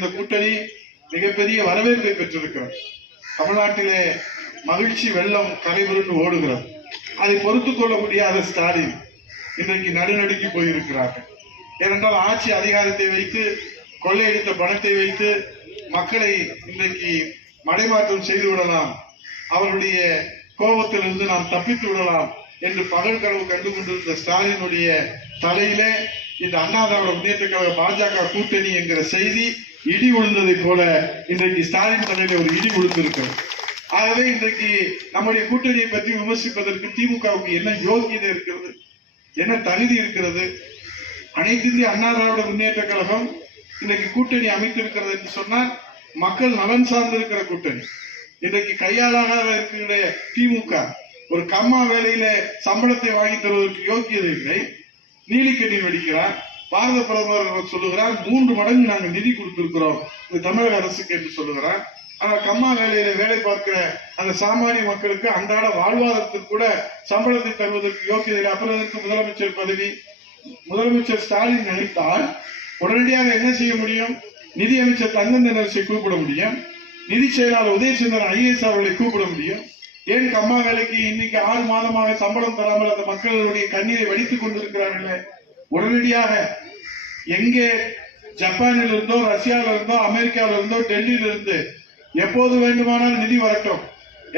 இந்த கூட்டணி மிகப்பெரிய வரவேற்பை பெற்றிருக்கிறது. தமிழ்நாட்டிலே மகிழ்ச்சி வெள்ளம் கரைபுரண்டு ஓடுகிறது. அதை பொறுத்துக் கொள்ள முடியாத ஸ்டாலின் இன்றைக்கு நடுநடுங்கி போயிருக்கிறார்கள். ஏனென்றால் ஆட்சி அதிகாரத்தை வைத்து கொள்ளையடித்த பணத்தை வைத்து மக்களை இன்றைக்கு மடைமாற்றம் செய்து விடலாம், அவருடைய கோபத்திலிருந்து நாம் தப்பித்து விடலாம் என்று பகல் கனவு கண்டு கொண்டிருந்த ஸ்டாலினுடைய தலையிலே இந்த அண்ணா திராவிட முன்னேற்ற கழக பாஜக கூட்டணி என்கிற செய்தி இடி விழுந்ததை போல இன்றைக்கு ஸ்டாலின் தலையில ஒரு இடி விழுந்திருக்கிறது. ஆகவே இன்றைக்கு நம்முடைய கூட்டணியை பற்றி விமர்சிப்பதற்கு திமுகவுக்கு என்ன யோகியதை இருக்கிறது, என்ன தகுதி இருக்கிறது? அனைத்து இந்திய அண்ணா திராவிட முன்னேற்ற கழகம் இன்றைக்கு கூட்டணி அமைத்திருக்கிறது என்று சொன்னால் மக்கள் நலன் சார்ந்திருக்கிற கூட்டணி. இன்றைக்கு கையாளாக இருக்கிற திமுக ஒரு கம்மா வேலையில சம்பளத்தை வாங்கி தருவதற்கு யோக்கியதை இல்லை. நீலிக்கண்ணீர் வடிக்கிறார். பாரத பிரதமர் சொல்லுகிறார் 3 மடங்கு நாங்கள் நிதி கொடுத்திருக்கிறோம் இந்த தமிழக அரசுக்கு என்று சொல்லுகிறார். ஆனால் கம்மா வேலையில வேலை பார்க்கிற அந்த சாமானிய மக்களுக்கு அன்றாட வாழ்வாதாரத்துக்கு கூட சம்பளத்தை தருவதற்கு யோக்கியதை. அப்புறம் இதற்கு முதலமைச்சர் பதவி. முதலமைச்சர் ஸ்டாலின் நினைத்தால் உடனடியாக என்ன செய்ய முடியும்? நிதி அமைச்சர் தங்கம் தென்னரசை கூப்பிட முடியும், நிதி செயலாளர் உதயசந்திரன் IAS அவர்களை கூப்பிட முடியும். ஏன் கம்மா வேலைக்கு இன்னைக்கு 6 மாதமாக சம்பளம் தராமல் அந்த மக்களுடைய கண்ணீரை வடித்துக் கொண்டிருக்கிறார்களே? உடனடியாக எங்கே ஜப்பானில் இருந்தோ, ரஷ்யாவில் இருந்தோ, அமெரிக்காவில் இருந்தோ, டெல்லியில் இருந்து எப்போது வேண்டுமானாலும் நிதி வரட்டும்,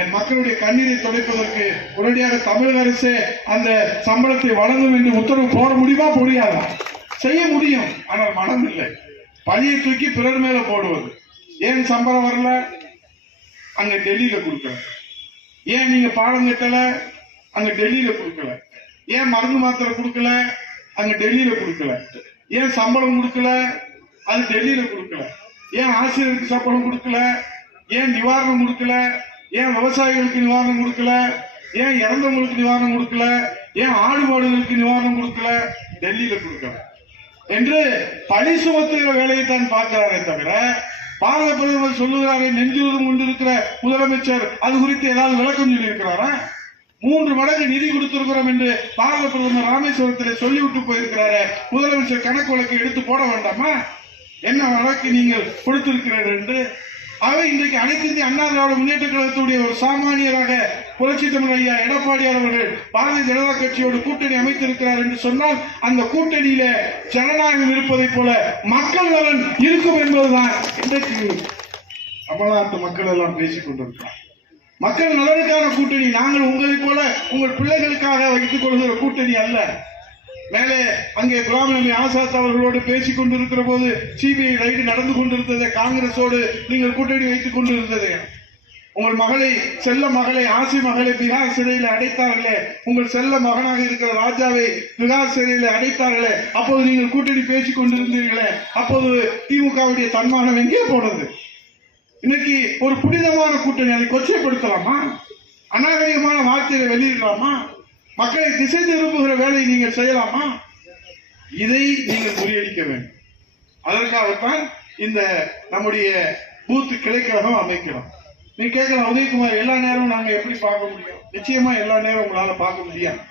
என் மக்களுடைய கண்ணீரை துடைப்பதற்கு உடனடியாக தமிழக அரசே அந்த சம்பளத்தை வழங்கும் என்று உத்தரவு போட முடியுமா? முடியாதா? செய்ய முடியும், ஆனால் மனம் இல்லை. பழியை தூக்கி பிறர் மேல போடுவது. ஏன் சம்பளம் வரல? அங்க டெல்லியில கொடுக்கல. ஏன் நீங்க பாடம் கட்டல? அங்க டெல்லியில கொடுக்கல. ஏன் மருந்து மாத்திரை கொடுக்கல? அங்க டெல்லியில கொடுக்கல. ஏன் சம்பளம் கொடுக்கல? அது டெல்லியில கொடுக்கல. ஏன் ஆசிரியருக்கு சம்பளம் கொடுக்கல? ஏன் நிவாரணம் கொடுக்கல? ஏன் விவசாயிகளுக்கு நிவாரணம் கொடுக்கல? ஏன் இறந்தவங்களுக்கு நிவாரணம் கொடுக்கல? ஏன் ஆடு மாடுகளுக்கு நிவாரணம் கொடுக்கல? டெல்லியில கொடுக்கல என்று பழி சுமத்துகிற வேலையை தான் பார்க்கிறாரே தவிர, பாரத பிரதமர் சொல்லுகிறாரே நெஞ்சுவதும் கொண்டிருக்கிற முதலமைச்சர் அது குறித்து ஏதாவது விளக்கம் சொல்லி இருக்கிறாரா? 3 மடங்கு நிதி கொடுத்திருக்கிறோம் என்று பாரத பிரதமர் ராமேஸ்வரத்தில் சொல்லிவிட்டு போயிருக்கிறாரே, முதலமைச்சர் கணக்கு வழக்கு எடுத்து போட வேண்டாமா? என்ன வழக்கு நீங்கள் கொடுத்திருக்கிறீர்கள் என்று. ஆகவே இன்றைக்கு அனைத்து இந்திய அண்ணா திராவிட முன்னேற்ற கழகத்துடைய ஒரு சாமானியராக புரட்சி தமிழ் ஐயா எடப்பாடியார் அவர்கள் பாரதிய ஜனதா கட்சியோடு கூட்டணி அமைத்திருக்கிறார் என்று சொன்னால் அந்த கூட்டணியில ஜனநாயகம் இருப்பதை போல மக்கள் நலன் இருக்கும் என்பதுதான் இன்றைக்கு தமிழ்நாட்டு மக்கள் எல்லாம் பேசிக் கொண்டிருக்கிறார். மக்கள் நலனுக்கான கூட்டணி. நாங்கள் உங்களை போல உங்கள் பிள்ளைகளுக்காக வைத்துக் கொள்கிற கூட்டணி அல்ல. மேலே அங்கே குலாம் நபி ஆசாத் அவர்களோடு பேசிக் கொண்டிருக்கிற போது சிபிஐ ரைடு நடந்து கொண்டிருந்தது. காங்கிரஸோடு நீங்கள் கூட்டணி வைத்துக் கொண்டிருந்தது. உங்கள் மகளை, செல்ல மகளை, ஆசி மகளை பீகார் சிறையில் அடைத்தார்களே, உங்கள் செல்ல மகனாக இருக்கிற ராஜாவை பீகார் சிறையில் அடைத்தார்களே, அப்போது நீங்கள் கூட்டணி பேசிக் கொண்டிருந்தீர்களே, அப்போது திமுகவுடைய தன்மானம் எங்கே போனது? இன்னைக்கு ஒரு புனிதமான கூட்டணி, அதை கொச்சைப்படுத்தலாமா? அநாகரிகமான வார்த்தையை வெளியிடலாமா? மக்களை திசை திருப்புகிற வேலையை நீங்கள் செய்யலாமா? இதை நீங்கள் முறியடிக்க வேண்டும். அதற்காகத்தான் இந்த நம்முடைய பூத் கிளைக்கழகம் அமைக்கிறோம். நீ கேட்கலாம், உதயகுமார் எல்லா நேரமும் நாங்க எப்படி பார்க்க முடியும்? நிச்சயமா எல்லா நேரம் உங்களால பார்க்க முடியாது.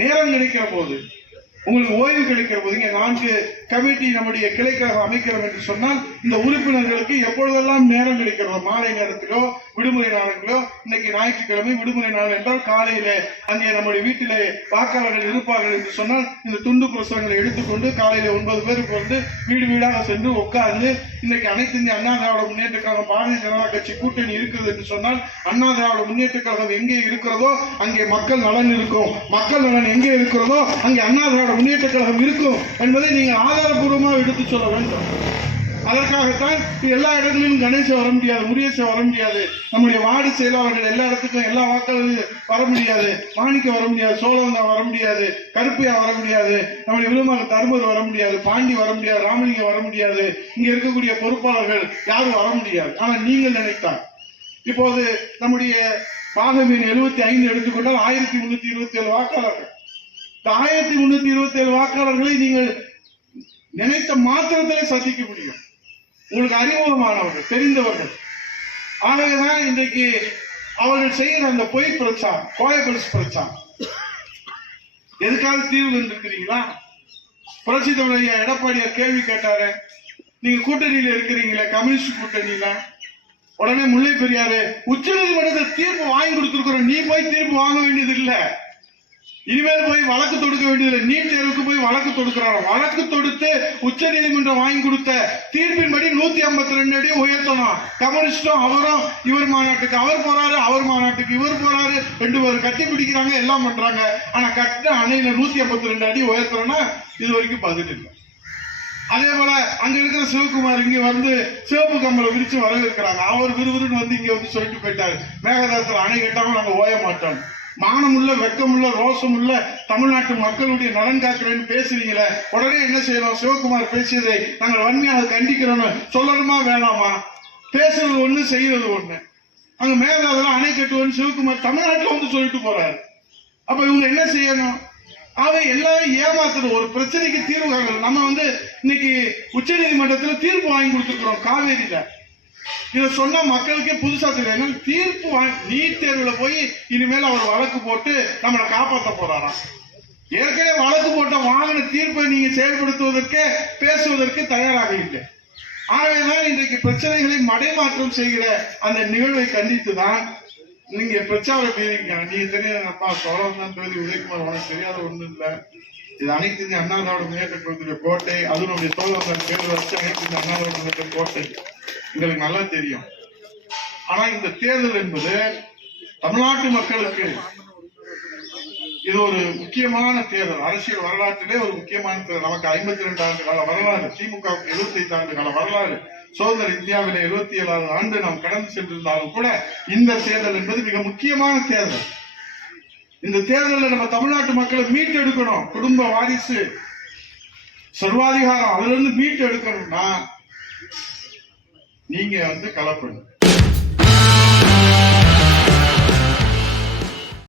நேரம் கிடைக்கிற போது, உங்களுக்கு ஓய்வு கிடைக்கிற போது, இங்க 4 கமிட்டி நம்முடைய கிளைக்கழகம் அமைக்கிறோம் என்று சொன்னால் இந்த உறுப்பினர்களுக்கு எப்பொழுதெல்லாம் நேரம் கிடைக்கிறதோ, மாலை நேரத்திலோ விடுமுறை நாளங்களோ, இன்னைக்கு ஞாயிற்றுக்கிழமை விடுமுறை நாள் என்றால் காலையில அங்கே நம்முடைய வீட்டிலே வாக்காளர்கள் இருப்பார்கள் என்று சொன்னால் இந்த துண்டு பிரசுரங்களை எடுத்துக்கொண்டு காலையில 9 பேருக்கு வந்து வீடு வீடாக சென்று உட்கார்ந்து இன்னைக்கு அனைத்து இந்திய அண்ணா திராவிட முன்னேற்ற கழகம் பாரதிய ஜனதா கட்சி கூட்டணி இருக்கிறது என்று சொன்னால் அண்ணா திராவிட முன்னேற்ற கழகம் எங்கே இருக்கிறதோ அங்கே மக்கள் நலன் இருக்கும். மக்கள் நலன் எங்கே இருக்கிறதோ அங்கே அண்ணா திராவிட முன்னேற்ற கழகம் இருக்கும் என்பதை நீங்கள் ஆதாரபூர்வமாக எடுத்து சொல்ல வேண்டும். அதற்காகத்தான் எல்லா இடங்களிலும் கணேசன் வர முடியாது, முருகேசன் வர முடியாது, நம்முடைய வார்டு செயலாளர்கள் எல்லா இடத்துக்கும் எல்லா வாக்காளர்களும் வர முடியாது, மாணிக்க வர முடியாது, சோழவந்தா வர முடியாது, கருப்பையா வர முடியாது, நம்முடைய விரும்பாக தருமர் வர முடியாது, பாண்டி வர முடியாது, ராமலிங்கம் வர முடியாது, இங்க இருக்கக்கூடிய பொறுப்பாளர்கள் யாரும் வர முடியாது. ஆனால் நீங்கள் நினைத்தால் இப்போது நம்முடைய பாகமீன் 75 எடுத்துக்கொண்டால் 1327 வாக்காளர்கள். இந்த 1327 வாக்காளர்களை நீங்கள் நினைத்த மாத்திரத்திலே சந்திக்க முடியும். உங்களுக்கு அறிமுகமானவர்கள், தெரிந்தவர்கள். ஆகவேதான் இன்றைக்கு அவர்கள் செய்கிற அந்த பொய் பிரச்சாரம், கோயபல்ஸ் பிரச்சாரம், எதுக்காக தீர்வு கண்டிருக்கிறீங்களா? புரட்சி தமிழ் ஐயா எடப்பாடியார் கேள்வி கேட்டாரு, நீங்க கூட்டணியில இருக்கிறீங்களே, கம்யூனிஸ்ட் கூட்டணியில, உடனே முல்லை பெரியாறு உச்ச நீதிமன்றத்தில் தீர்ப்பு வாங்கி கொடுத்திருக்கிறோம், நீ போய் தீர்ப்பு வாங்க வேண்டியது இல்ல, இனிமேல் போய் வழக்கு தொடுக்க வேண்டியதில்லை, நீட் தேர்வுக்கு போய் வழக்கு தொடுக்கிறாங்க. வழக்கு தொடுத்து உச்ச நீதிமன்றம் வாங்கி கொடுத்த தீர்ப்பின்படி 152 அடி உயர்த்தணும். கம்யூனிஸ்டும் அவரும் இவர் மாநாட்டுக்கு அவர் போறாரு, அவர் மாநாட்டுக்கு இவர் போறாரு, 2 பேர் கட்டி பிடிக்கிறாங்க, எல்லாம் பண்றாங்க. ஆனா கட்ட அணையில 152 அடி உயர்த்தணும்னா இது வரைக்கும் பதில் இல்லை. அதே போல அங்க இருக்கிற சிவகுமார் இங்க வந்து சிவப்பு கம்பளை விரிச்சு வரவேற்கிறாங்க. அவர் விறுவிறுன்னு வந்து இங்க வந்து சொல்லிட்டு போயிட்டாரு, மேகதாத்துல அணை கட்டாம நாங்க ஓய மாட்டோம். மானமுள்ள, வெக்கமுள்ள, ரோசமுள்ள தமிழ்நாட்டு மக்களுடைய நலன் காக்கிறேன்னு பேசுறீங்களே, உடனே என்ன செய்யணும்? சிவகுமார் பேசியதை நாங்கள் வன்மையாக கண்டிக்கிறோம்னு சொல்லணுமா வேணாமா? பேசுறது ஒண்ணு, செய்யறது ஒண்ணு. அங்க மேகதாதுல அணை கட்டுவோன்னு சிவகுமார் தமிழ்நாட்டுல வந்து சொல்லிட்டு போறாரு. அப்ப இவங்க என்ன செய்யணும்? அவை எல்லாரும் ஏமாத்துறது. ஒரு பிரச்சனைக்கு தீர்வு காணணும். நம்ம வந்து இன்னைக்கு உச்ச நீதிமன்றத்தில் தீர்ப்பு வாங்கி கொடுத்துருக்கிறோம் காவேரியில. இத சொன்னா மக்களுக்கே புதுசா தெரியும். தீர்ப்பு நீட் தேர்வுல போய் இனிமேல் அவர் வழக்கு போட்டு நம்மளை காப்பாற்ற போறாராம். ஏற்கனவே வழக்கு போட்ட வாங்கின தீர்ப்பை நீங்க செயல்படுத்துவதற்கே பேசுவதற்கு தயாராக இல்லை. ஆகவேதான் இன்றைக்கு பிரச்சனைகளை மடைமாற்றம் செய்கிற அந்த நிகழ்வை கண்டித்துதான் நீங்க பிரச்சார பீரிங்க. நீங்க தெரியாதப்பா, சோழவந்தான் தொகுதி உதயகுமார் உனக்கு தெரியாத ஒண்ணு இல்ல. இது அனைத்து இந்திய அண்ணா திராவிட முன்னேற்ற கழகத்துடைய கோட்டை. அது நம்முடைய தோழர்கள் பேர் வச்சு அனைத்து இந்திய அண்ணா திராவிட முன்னேற்ற கோட்டை எங்களுக்கு நல்லா தெரியும். ஆனா இந்த தேர்தல் என்பது தமிழ்நாட்டு மக்களுக்கு இது ஒரு முக்கியமான தேர்தல். அரசியல் வரலாற்றிலே ஒரு முக்கியமான தேர்தல். நமக்கு 52 ஆண்டு கால வரலாறு, திமுக 75 ஆண்டு கால வரலாறு, சுதந்திர இந்தியாவிலே 77வது ஆண்டு நாம் கடந்து சென்றிருந்தாலும் கூட இந்த தேர்தல் என்பது மிக முக்கியமான தேர்தல். இந்த தேர்தலில் நம்ம தமிழ்நாட்டு மக்களை மீட்டெடுக்கணும். குடும்ப வாரிசு, சர்வாதிகாரம், அதுல இருந்து மீட்டு எடுக்கணும்னா நீங்க வந்து கலப்பணும்.